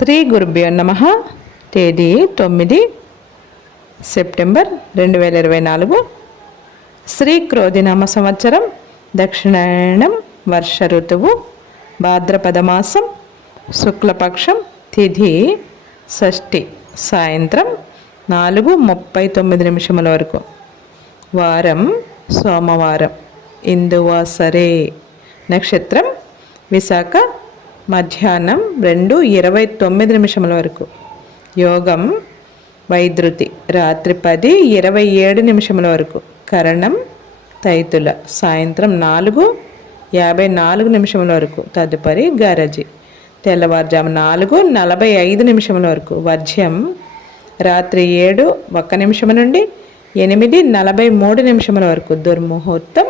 శ్రీ గురుభ్యో నమః. తేదీ 9 సెప్టెంబర్ 2024. శ్రీ క్రోధినామ సంవత్సరం, దక్షిణాయనం, వర్ష ఋతువు, భాద్రపద మాసం, శుక్లపక్షం, తిథి షష్ఠి, సాయంత్రం 4:39 వరకు. వారం సోమవారం, ఇందువాసరే. నక్షత్రం విశాఖ, మధ్యాహ్నం 2:29 వరకు. యోగం వైద్యుతి, రాత్రి 10:27 వరకు. కరణం తైతుల, సాయంత్రం 4:54 వరకు. తదుపరి గరజి, తెల్లవారుజాము 4:45 వరకు. వర్జ్యం రాత్రి 7:01 నుండి 8:43 వరకు. దుర్ముహూర్తం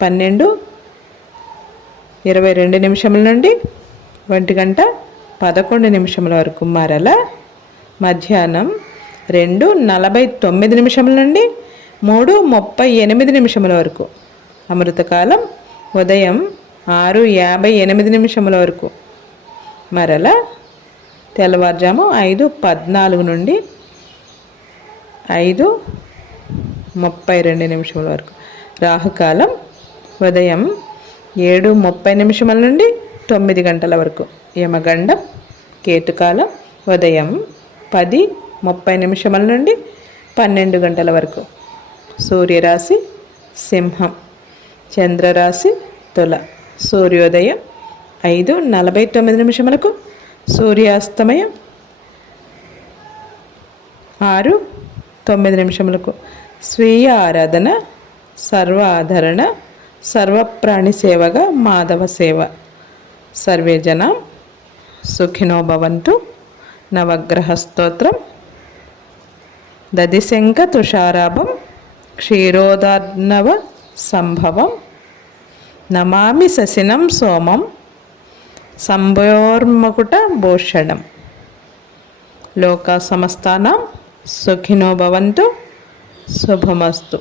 12:22 నుండి 1:11 వరకు. మరల మధ్యాహ్నం 2:49 నుండి 3:38 వరకు. అమృతకాలం ఉదయం 6:58 వరకు. మరల తెల్లవారుజాము 5:14 నుండి 5:32 వరకు. రాహుకాలం ఉదయం 7:30 నుండి 9 గంటల వరకు. యమగండం కేతుకాలం ఉదయం 10:30 నుండి 12 గంటల వరకు. సూర్యరాశి సింహం, చంద్రరాశి తుల. సూర్యోదయం 5:49 సూర్యాస్తమయం 6:09. స్వీయ ఆరాధన, సర్వ ఆధరణ, సర్వప్రాణి సేవగా మాధవ సేవ. సర్వే జనా సుఖినో భవంతు. నవగ్రహ స్తోత్రం. దదిశంక తుషారాభం, క్షీరోదార్ణవ సంభవం, నమామి శశినం సోమం, సంభోర్మకుట భూషణం. లోకా సమస్తానాం సుఖినో భవంతు. శుభమస్తు.